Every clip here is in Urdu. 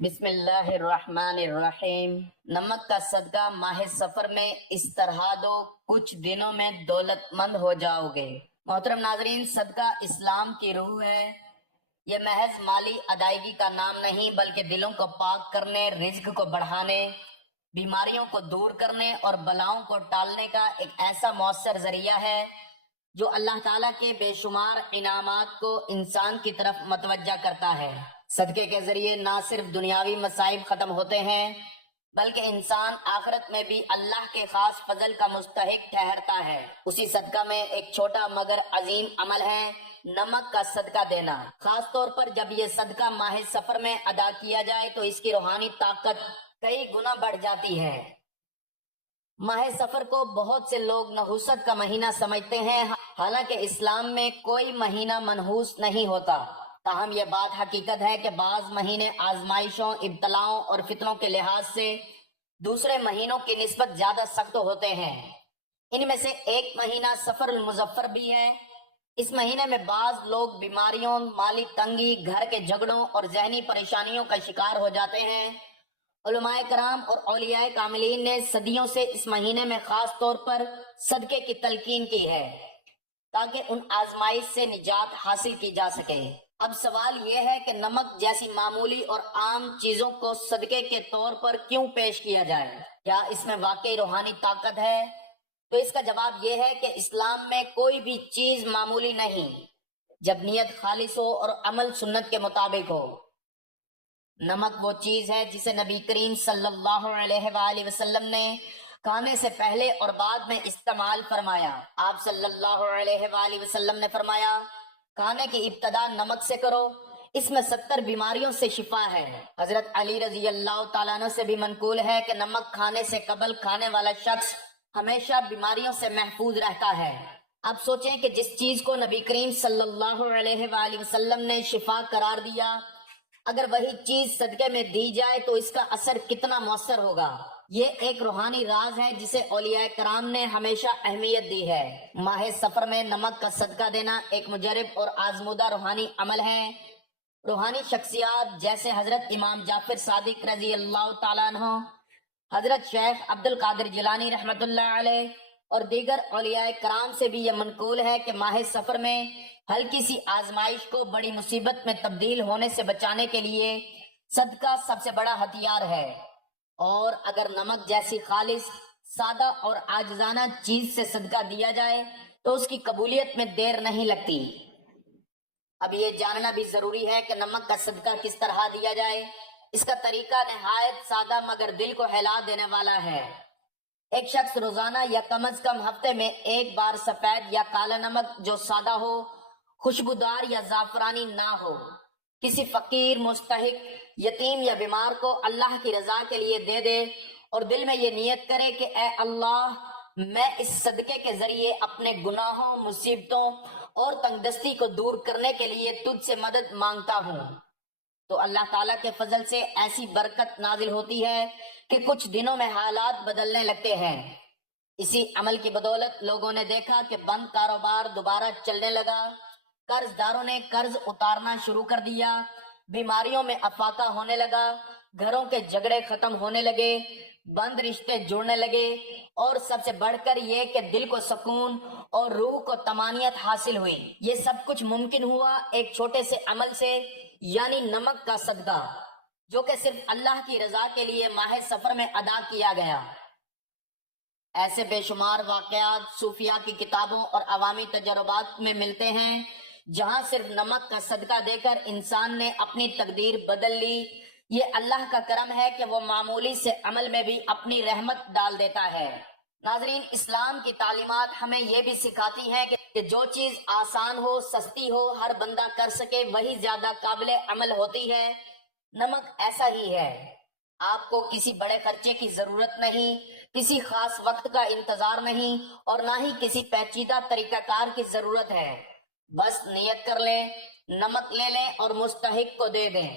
بسم اللہ الرحمن الرحیم۔ نمک کا صدقہ ماہ سفر میں اس طرح دو، کچھ دنوں میں دولت مند ہو جاؤ گے۔ محترم ناظرین، صدقہ اسلام کی روح ہے۔ یہ محض مالی ادائیگی کا نام نہیں، بلکہ دلوں کو پاک کرنے، رزق کو بڑھانے، بیماریوں کو دور کرنے اور بلاؤں کو ٹالنے کا ایک ایسا مؤثر ذریعہ ہے جو اللہ تعالیٰ کے بے شمار انعامات کو انسان کی طرف متوجہ کرتا ہے۔ صدقے کے ذریعے نہ صرف دنیاوی مصائب ختم ہوتے ہیں، بلکہ انسان آخرت میں بھی اللہ کے خاص فضل کا مستحق ٹھہرتا ہے۔ اسی صدقہ میں ایک چھوٹا مگر عظیم عمل ہے، نمک کا صدقہ دینا۔ خاص طور پر جب یہ صدقہ ماہ سفر میں ادا کیا جائے تو اس کی روحانی طاقت کئی گنا بڑھ جاتی ہے۔ ماہ سفر کو بہت سے لوگ نحوست کا مہینہ سمجھتے ہیں، حالانکہ اسلام میں کوئی مہینہ منحوس نہیں ہوتا۔ تاہم یہ بات حقیقت ہے کہ بعض مہینے آزمائشوں، ابتلاؤں اور فتنوں کے لحاظ سے دوسرے مہینوں کی نسبت زیادہ سخت ہوتے ہیں۔ ان میں سے ایک مہینہ سفر المظفر بھی ہے۔ اس مہینے میں بعض لوگ بیماریوں، مالی تنگی، گھر کے جھگڑوں اور ذہنی پریشانیوں کا شکار ہو جاتے ہیں۔ علماء کرام اور اولیاء کاملین نے صدیوں سے اس مہینے میں خاص طور پر صدقے کی تلقین کی ہے تاکہ ان آزمائش سے نجات حاصل کی جا سکے۔ اب سوال یہ ہے کہ نمک جیسی معمولی اور عام چیزوں کو صدقے کے طور پر کیوں پیش کیا جائے؟ کیا اس میں واقعی روحانی طاقت ہے؟ تو اس کا جواب یہ ہے کہ اسلام میں کوئی بھی چیز معمولی نہیں جب نیت خالص ہو اور عمل سنت کے مطابق ہو۔ نمک وہ چیز ہے جسے نبی کریم صلی اللہ علیہ وآلہ وسلم نے کھانے سے پہلے اور بعد میں استعمال فرمایا۔ آپ صلی اللہ علیہ وآلہ وسلم نے فرمایا، کھانے کی ابتدا نمک سے کرو، اس میں 70 بیماریوں سے شفا ہے۔ حضرت علی رضی اللہ تعالیٰ عنہ سے بھی منقول ہے کہ نمک کھانے سے قبل کھانے والا شخص ہمیشہ بیماریوں سے محفوظ رہتا ہے۔ اب سوچیں کہ جس چیز کو نبی کریم صلی اللہ علیہ وآلہ وسلم نے شفا قرار دیا، اگر وہی چیز صدقے میں دی جائے تو اس کا اثر کتنا مؤثر ہوگا۔ یہ ایک روحانی راز ہے جسے اولیاء کرام نے ہمیشہ اہمیت دی ہے۔ ماہ سفر میں نمک کا صدقہ دینا ایک مجرب اور آزمودہ روحانی عمل ہے۔ روحانی شخصیات جیسے حضرت امام جعفر صادق رضی اللہ تعالیٰ عنہ، حضرت شیخ عبد القادر جیلانی رحمۃ اللہ علیہ اور دیگر اولیاء کرام سے بھی یہ منقول ہے کہ ماہ سفر میں ہلکی سی آزمائش کو بڑی مصیبت میں تبدیل ہونے سے بچانے کے لیے صدقہ سب سے بڑا ہتھیار ہے، اور اگر نمک جیسی خالص، سادہ اور عاجزانہ چیز سے صدقہ دیا جائے تو اس کی قبولیت میں دیر نہیں لگتی۔ اب یہ جاننا بھی ضروری ہے کہ نمک کا صدقہ کس طرح دیا جائے۔ اس کا طریقہ نہایت سادہ مگر دل کو ہلا دینے والا ہے۔ ایک شخص روزانہ یا کم از کم ہفتے میں ایک بار سفید یا کالا نمک جو سادہ ہو، خوشبودار یا زعفرانی نہ ہو، کسی فقیر، مستحق، یتیم یا بیمار کو اللہ کی رضا کے لیے دے دے اور دل میں یہ نیت کرے کہ اے اللہ، میں اس صدقے کے ذریعے اپنے گناہوں، مصیبتوں اور تنگ دستی کو دور کرنے کے لیے تجھ سے مدد مانگتا ہوں، تو اللہ تعالیٰ کے فضل سے ایسی برکت نازل ہوتی ہے کہ کچھ دنوں میں حالات بدلنے لگتے ہیں۔ اسی عمل کی بدولت لوگوں نے دیکھا کہ بند کاروبار دوبارہ چلنے لگا، قرض داروں نے قرض اتارنا شروع کر دیا، بیماریوں میں افاقہ ہونے لگا، گھروں کے جھگڑے ختم ہونے لگے، بند رشتے جڑنے لگے، اور سب سے بڑھ کر یہ کہ دل کو سکون اور روح کو طمانینت حاصل ہوئی۔ یہ سب کچھ ممکن ہوا ایک چھوٹے سے عمل سے، یعنی نمک کا صدقہ، جو کہ صرف اللہ کی رضا کے لیے ماہ سفر میں ادا کیا گیا۔ ایسے بے شمار واقعات صوفیاء کی کتابوں اور عوامی تجربات میں ملتے ہیں جہاں صرف نمک کا صدقہ دے کر انسان نے اپنی تقدیر بدل لی۔ یہ اللہ کا کرم ہے کہ وہ معمولی سے عمل میں بھی اپنی رحمت ڈال دیتا ہے۔ ناظرین، اسلام کی تعلیمات ہمیں یہ بھی سکھاتی ہیں کہ جو چیز آسان ہو، سستی ہو، ہر بندہ کر سکے، وہی زیادہ قابل عمل ہوتی ہے۔ نمک ایسا ہی ہے۔ آپ کو کسی بڑے خرچے کی ضرورت نہیں، کسی خاص وقت کا انتظار نہیں، اور نہ ہی کسی پیچیدہ طریقہ کار کی ضرورت ہے۔ بس نیت کر لیں، نمک لے لیں اور مستحق کو دے دیں،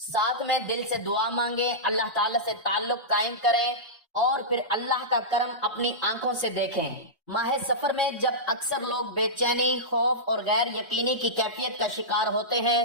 ساتھ میں دل سے دعا مانگیں، اللہ تعالیٰ سے تعلق قائم کریں اور پھر اللہ کا کرم اپنی آنکھوں سے دیکھیں۔ ماہ سفر میں جب اکثر لوگ بے چینی، خوف اور غیر یقینی کی کیفیت کا شکار ہوتے ہیں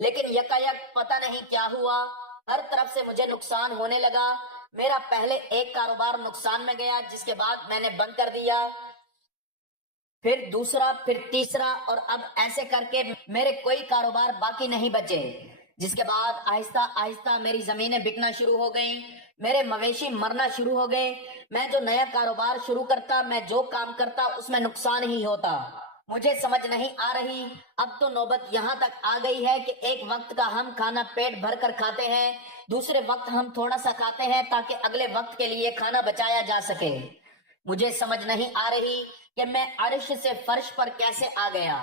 لیکن یکایک پتہ نہیں کیا ہوا، ہر طرف سے مجھے نقصان ہونے لگا۔ میرا پہلے ایک کاروبار نقصان میں گیا، جس کے بعد میں نے بند کر دیا، پھر دوسرا، پھر تیسرا، اور اب ایسے کر کے میرے کوئی کاروبار باقی نہیں بچے، جس کے بعد آہستہ آہستہ میری زمینیں بکنا شروع ہو گئیں، میرے مویشی مرنا شروع ہو گئے۔ میں جو نیا کاروبار شروع کرتا، میں جو کام کرتا، اس میں نقصان ہی ہوتا۔ مجھے سمجھ نہیں آ رہی، اب تو نوبت یہاں تک آ گئی ہے کہ ایک وقت کا ہم کھانا پیٹ بھر کر کھاتے ہیں، دوسرے وقت ہم تھوڑا سا کھاتے ہیں تاکہ اگلے وقت کے لیے کھانا بچایا جا سکے۔ مجھے سمجھ نہیں آ رہی کہ میں عرش سے فرش پر کیسے آ گیا۔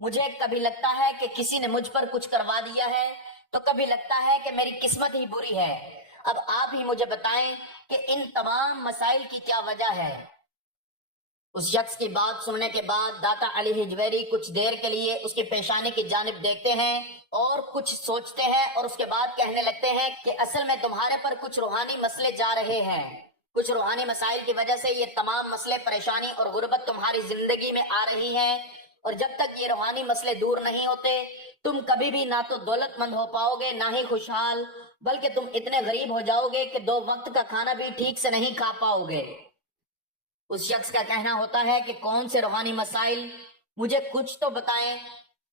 مجھے کبھی لگتا ہے کہ کسی نے مجھ پر کچھ کروا دیا ہے، تو کبھی لگتا ہے کہ میری قسمت ہی بری ہے۔ اب آپ ہی مجھے بتائیں کہ ان تمام مسائل کی کیا وجہ ہے؟ اس شخص کی بات سننے کے بعد داتا علی ہجویری کچھ دیر کے لیے اس کی پیشانی کی جانب دیکھتے ہیں اور کچھ سوچتے ہیں، اور اس کے بعد کہنے لگتے ہیں کہ اصل میں تمہارے پر کچھ روحانی مسئلے جا رہے ہیں۔ کچھ روحانی مسائل کی وجہ سے یہ تمام مسئلے، پریشانی اور غربت تمہاری زندگی میں آ رہی ہیں، اور جب تک یہ روحانی مسئلے دور نہیں ہوتے، تم کبھی بھی نہ تو دولت مند ہو پاؤ گے، نہ ہی خوشحال، بلکہ تم اتنے غریب ہو جاؤ گے کہ 2 وقت کا کھانا بھی ٹھیک سے نہیں کھا پاؤ گے۔ اس شخص کا کہنا ہوتا ہے کہ کون سے روحانی مسائل؟ مجھے کچھ تو بتائیں۔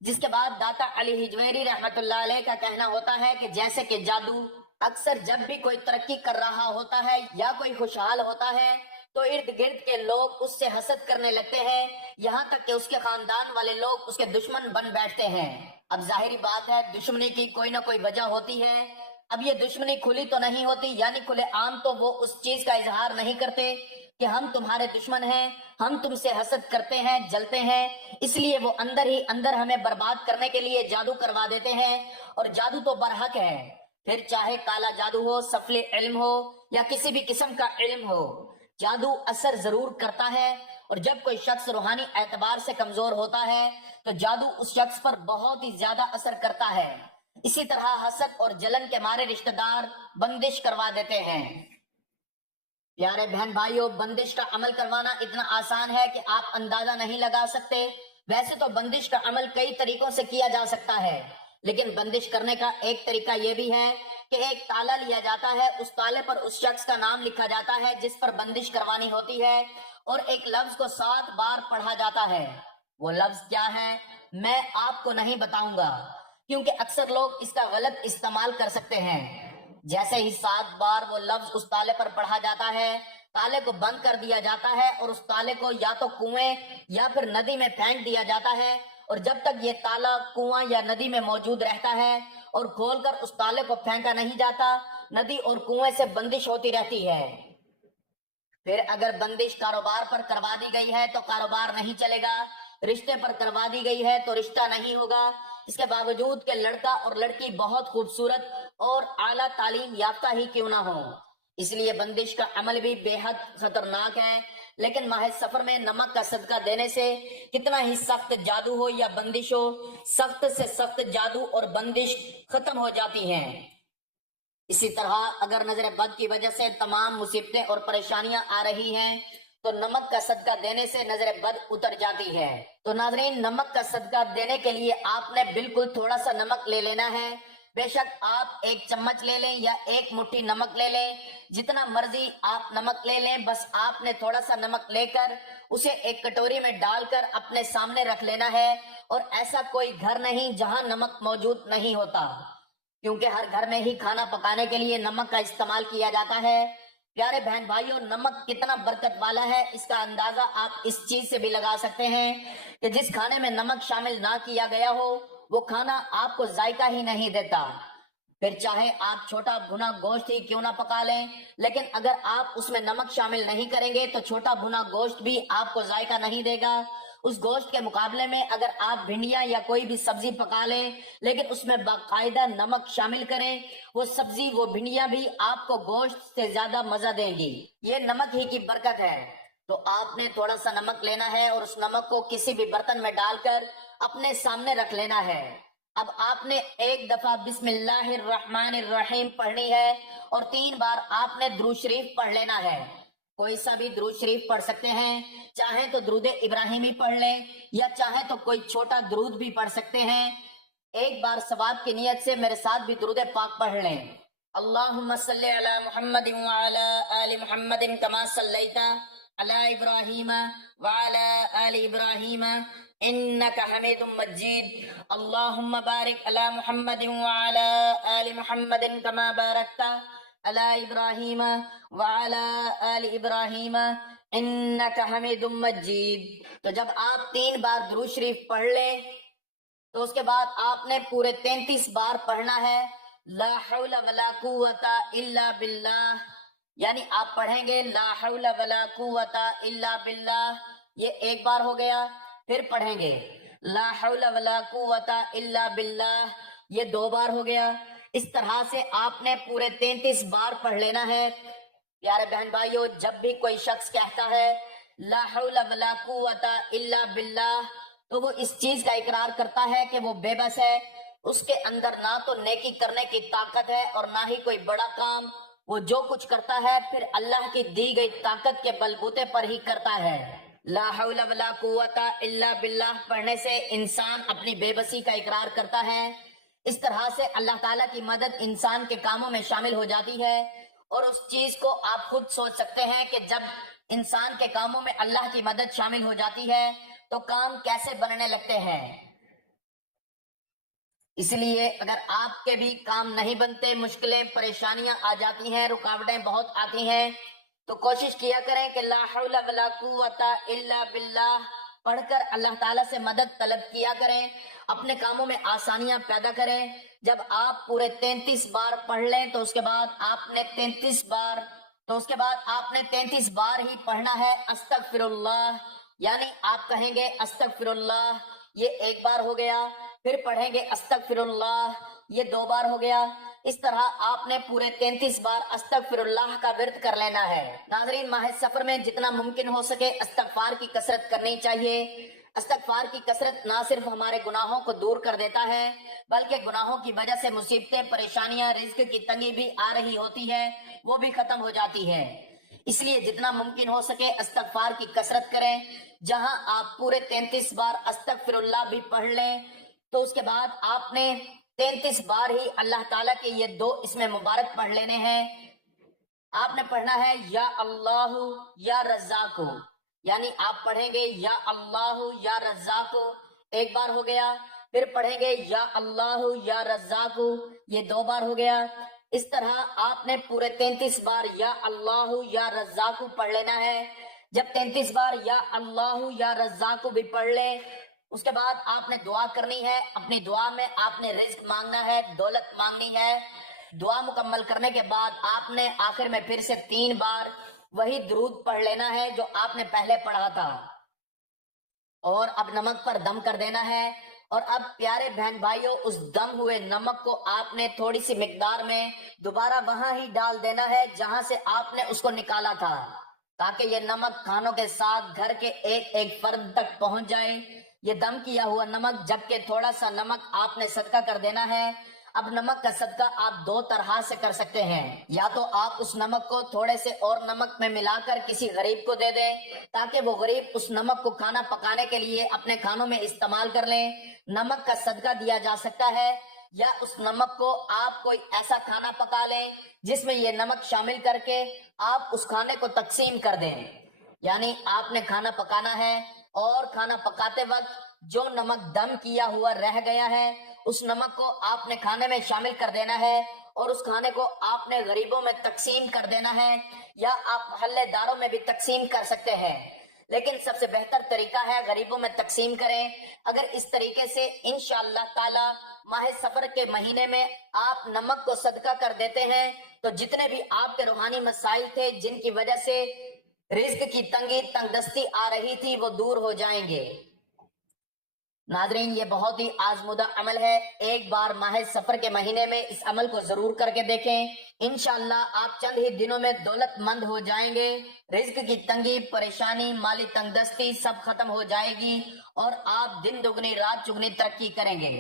جس کے بعد داتا علی ہجویری رحمت اللہ علیہ کا کہنا ہوتا ہے کہ جیسے کہ جادو، اکثر جب بھی کوئی ترقی کر رہا ہوتا ہے یا کوئی خوشحال ہوتا ہے تو ارد گرد کے لوگ اس سے حسد کرنے لگتے ہیں، یہاں تک کہ اس کے خاندان والے لوگ اس کے دشمن بن بیٹھتے ہیں۔ اب ظاہری بات ہے، دشمنی کی کوئی نہ کوئی وجہ ہوتی ہے۔ اب یہ دشمنی کھلی تو نہیں ہوتی، یعنی کھلے عام تو وہ اس چیز کا اظہار نہیں کرتے کہ ہم تمہارے دشمن ہیں، ہم تم سے حسد کرتے ہیں، جلتے ہیں، اس لیے وہ اندر ہی اندر ہمیں برباد کرنے کے لیے جادو کروا دیتے ہیں، اور جادو تو برحق ہے، پھر چاہے کالا جادو ہو، سفل علم ہو، یا کسی بھی قسم کا علم ہو، جادو اثر ضرور کرتا ہے۔ اور جب کوئی شخص روحانی اعتبار سے کمزور ہوتا ہے تو جادو اس شخص پر بہت ہی زیادہ اثر کرتا ہے۔ اسی طرح حسد اور جلن کے مارے رشتہ دار بندش کروا دیتے ہیں۔ پیارے بہن بھائیوں، بندش کا عمل کروانا اتنا آسان ہے کہ آپ اندازہ نہیں لگا سکتے۔ ویسے تو بندش کا عمل کئی طریقوں سے کیا جا سکتا ہے، لیکن بندش کرنے کا ایک طریقہ یہ بھی ہے کہ ایک تالا لیا جاتا ہے، اس تالے پر اس شخص کا نام لکھا جاتا ہے جس پر بندش کروانی ہوتی ہے، اور ایک لفظ کو 7 بار پڑھا جاتا ہے۔ وہ لفظ کیا ہے میں آپ کو نہیں بتاؤں گا، کیونکہ اکثر لوگ اس کا غلط استعمال کر سکتے ہیں۔ جیسے ہی 7 بار وہ لفظ اس تالے پر پڑھا جاتا ہے، تالے کو بند کر دیا جاتا ہے اور اس تالے کو یا تو کنویں یا پھر ندی میں پھینک دیا جاتا ہے، اور جب تک یہ تالا کنواں یا ندی میں موجود رہتا ہے اور کھول کر اس تالے کو پھینکا نہیں جاتا، ندی اور کنویں سے بندش ہوتی رہتی ہے۔ پھر اگر بندش کاروبار پر کروا دی گئی ہے تو کاروبار نہیں چلے گا، رشتے پر کروا دی گئی ہے تو رشتہ نہیں ہوگا، اس کے باوجود کہ لڑکا اور لڑکی بہت خوبصورت اور اعلیٰ تعلیم یافتہ ہی کیوں نہ ہو۔ اس لیے بندش کا عمل بھی بے حد خطرناک ہے۔ لیکن ماہ سفر میں نمک کا صدقہ دینے سے کتنا ہی سخت جادو ہو یا بندش ہو، سخت سے سخت جادو اور بندش ختم ہو جاتی ہیں۔ اسی طرح اگر نظر بد کی وجہ سے تمام مصیبتیں اور پریشانیاں آ رہی ہیں تو نمک کا صدقہ دینے سے نظر بد اتر جاتی ہے۔ تو ناظرین، نمک کا صدقہ دینے کے لیے آپ نے بالکل تھوڑا سا نمک لے لینا ہے۔ بے شک آپ 1 چمچ لے لیں یا 1 مٹھی نمک لے لیں، جتنا مرضی آپ نمک لے لیں، بس آپ نے تھوڑا سا نمک لے کر اسے ایک کٹوری میں ڈال کر اپنے سامنے رکھ لینا ہے، اور ایسا کوئی گھر نہیں جہاں نمک موجود نہیں ہوتا، کیونکہ ہر گھر میں ہی کھانا پکانے کے لیے نمک کا استعمال کیا جاتا ہے۔ پیارے بہن بھائیوں، نمک کتنا برکت والا ہے اس کا اندازہ آپ اس چیز سے بھی لگا سکتے ہیں کہ جس کھانے میں نمک شامل نہ کیا گیا ہو وہ کھانا آپ کو ذائقہ ہی نہیں دیتا۔ پھر چاہے آپ چھوٹا بھنا گوشت ہی کیوں نہ پکا لیں، لیکن اگر آپ اس میں نمک شامل نہیں کریں گے تو چھوٹا بھنا گوشت بھی آپ کو ذائقہ نہیں دے گا۔ اس گوشت کے مقابلے میں اگر آپ بھنڈیاں یا کوئی بھی سبزی پکا لیں لیکن اس میں باقاعدہ نمک شامل کریں، وہ سبزی، وہ بھنڈیاں بھی آپ کو گوشت سے زیادہ مزہ دیں گی۔ یہ نمک ہی کی برکت ہے۔ تو آپ نے تھوڑا سا نمک لینا ہے اور اس نمک کو کسی بھی برتن میں ڈال کر اپنے سامنے رکھ لینا ہے۔ اب آپ نے 1 دفعہ بسم اللہ الرحمن الرحیم پڑھنی ہے اور 3 بار آپ نے درود شریف پڑھ لینا ہے۔ کوئی سا بھی درود شریف پڑھ سکتے ہیں، چاہیں تو درود ابراہیمی پڑھ لیں یا چاہیں تو کوئی چھوٹا درود بھی پڑھ سکتے ہیں۔ ایک بار ثواب کی نیت سے میرے ساتھ بھی درود پاک پڑھ لیں۔ اللہم صلی علی محمد وعلی آل محمد کما صلیت علی ابراہیم وعلی آل ابراہیم انک حمید مجید۔ اللہم بارک علی محمد وعلی آل محمد کما بارکت علی ابراہیم وعلی آل ابراہیم انک حمید مجید۔ تو جب آپ 3 بار درود شریف پڑھ لیں تو اس کے بعد آپ نے پورے 33 بار پڑھنا ہے لا حول ولا قوت الا باللہ، یعنی آپ پڑھیں گے لا حول ولا قوت الا باللہ، یہ ایک بار ہو گیا۔ پھر پڑھیں گے لا حول ولا قوت الا باللہ، یہ 2 بار ہو گیا۔ اس طرح سے آپ نے پورے 33 بار پڑھ لینا ہے۔ پیارے بہن بھائیو، جب بھی کوئی شخص کہتا ہے لا حول ولا قوت الا باللہ تو وہ اس چیز کا اقرار کرتا ہے کہ وہ بے بس ہے، اس کے اندر نہ تو نیکی کرنے کی طاقت ہے اور نہ ہی کوئی بڑا کام، وہ جو کچھ کرتا ہے پھر اللہ کی دی گئی طاقت کے بلبوتے پر ہی کرتا ہے۔ لا حول ولا قوت الا باللہ پڑھنے سے انسان اپنی بے بسی کا اقرار کرتا ہے۔ اس طرح سے اللہ تعالیٰ کی مدد انسان کے کاموں میں شامل ہو جاتی ہے، اور اس چیز کو آپ خود سوچ سکتے ہیں کہ جب انسان کے کاموں میں اللہ کی مدد شامل ہو جاتی ہے تو کام کیسے بننے لگتے ہیں۔ اس لیے اگر آپ کے بھی کام نہیں بنتے، مشکلیں پریشانیاں آ جاتی ہیں، رکاوٹیں بہت آتی ہیں، تو کوشش کیا کریں کہ لا حول ولا قوت الا باللہ پڑھ کر اللہ تعالیٰ سے مدد طلب کیا کریں، اپنے کاموں میں آسانیاں پیدا کریں۔ جب آپ پورے 33 بار پڑھ لیں تو اس کے بعد آپ نے 33 بار ہی پڑھنا ہے استغفر اللہ، یعنی آپ کہیں گے استغفر اللہ، یہ ایک بار ہو گیا۔ پھر پڑھیں گے استغفر اللہ، یہ 2 بار ہو گیا۔ اس طرح آپ نے پورے 33 بار استغفر اللہ کا ورد کر لینا ہے۔ ناظرین، ماہ سفر میں جتنا ممکن ہو سکے استغفار کی کثرت کرنی چاہیے۔ استغفار کی کثرت نہ صرف ہمارے گناہوں کو دور کر دیتا ہے بلکہ گناہوں کی وجہ سے مصیبتیں، پریشانیاں، رزق کی تنگی بھی آ رہی ہوتی ہے، وہ بھی ختم ہو جاتی ہے۔ اس لیے جتنا ممکن ہو سکے استغفار کی کثرت کریں۔ جہاں آپ پورے 33 بار استغفر اللہ بھی پڑھ لیں تو اس کے بعد آپ نے 33 بار ہی اللہ تعالیٰ کے یہ 2 اسم مبارک پڑھ لینے ہیں۔ آپ نے پڑھنا ہے یا اللہ یا رزاق، یعنی آپ پڑھیں گے یا اللہ یا رزاق، ایک بار ہو گیا۔ پھر پڑھیں گے یا اللہ یا رزاق، یہ 2 بار ہو گیا۔ اس طرح آپ نے پورے 33 بار یا اللہ یا رزاق پڑھ لینا ہے۔ جب 33 بار یا اللہ یا رزاق بھی پڑھ لیں اس کے بعد آپ نے دعا کرنی ہے۔ اپنی دعا میں آپ نے رزق مانگنا ہے، دولت مانگنی ہے۔ دعا مکمل کرنے کے بعد آپ نے آخر میں پھر سے 3 بار وہی درود پڑھ لینا ہے جو آپ نے پہلے پڑھا تھا، اور اب نمک پر دم کر دینا ہے۔ اور اب پیارے بہن بھائیوں، اس دم ہوئے نمک کو آپ نے تھوڑی سی مقدار میں دوبارہ وہاں ہی ڈال دینا ہے جہاں سے آپ نے اس کو نکالا تھا، تاکہ یہ نمک کھانوں کے ساتھ گھر کے ایک ایک فرد تک پہنچ جائے۔ یہ دم کیا ہوا نمک، جبکہ تھوڑا سا نمک آپ نے صدقہ کر دینا ہے۔ اب نمک کا صدقہ آپ 2 طرح سے کر سکتے ہیں، یا تو آپ اس نمک کو تھوڑے سے اور نمک میں ملا کر کسی غریب کو دے دیں تاکہ وہ غریب اس نمک کو کھانا پکانے کے لیے اپنے کھانوں میں استعمال کر لیں، نمک کا صدقہ دیا جا سکتا ہے۔ یا اس نمک کو آپ کوئی ایسا کھانا پکا لیں جس میں یہ نمک شامل کر کے آپ اس کھانے کو تقسیم کر دیں، یعنی آپ نے کھانا پکانا ہے اور کھانا پکاتے وقت جو نمک دم کیا ہوا رہ گیا ہے اس نمک کو آپ نے کھانے میں شامل کر دینا ہے، اور اس کھانے کو آپ نے غریبوں میں تقسیم کر دینا ہے، یا آپ محلے داروں میں بھی تقسیم کر سکتے ہیں، لیکن سب سے بہتر طریقہ ہے غریبوں میں تقسیم کریں۔ اگر اس طریقے سے انشاءاللہ تعالی ماہ سفر کے مہینے میں آپ نمک کو صدقہ کر دیتے ہیں تو جتنے بھی آپ کے روحانی مسائل تھے جن کی وجہ سے رزق کی تنگی، تنگ دستی آ رہی تھی، وہ دور ہو جائیں گے۔ ناظرین، یہ بہت ہی آزمودہ عمل ہے، ایک بار ماہ سفر کے مہینے میں اس عمل کو ضرور کر کے دیکھیں، انشاءاللہ آپ چند ہی دنوں میں دولت مند ہو جائیں گے، رزق کی تنگی، پریشانی، مالی تنگ دستی سب ختم ہو جائے گی، اور آپ دن دگنی رات چگنی ترقی کریں گے۔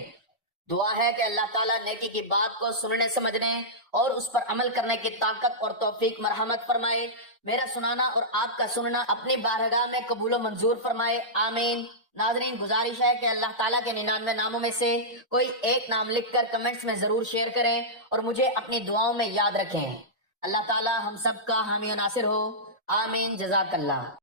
دعا ہے کہ اللہ تعالیٰ نیکی کی بات کو سننے سمجھنے اور اس پر عمل کرنے کی طاقت اور توفیق مرحمت فرمائے۔ میرا سنانا اور آپ کا سننا اپنی بارگاہ میں قبول و منظور فرمائے، آمین۔ ناظرین گزارش ہے کہ اللہ تعالیٰ کے 99 ناموں میں سے کوئی ایک نام لکھ کر کمنٹس میں ضرور شیئر کریں اور مجھے اپنی دعاؤں میں یاد رکھیں۔ اللہ تعالیٰ ہم سب کا حامی و ناصر ہو، آمین، جزاک اللہ۔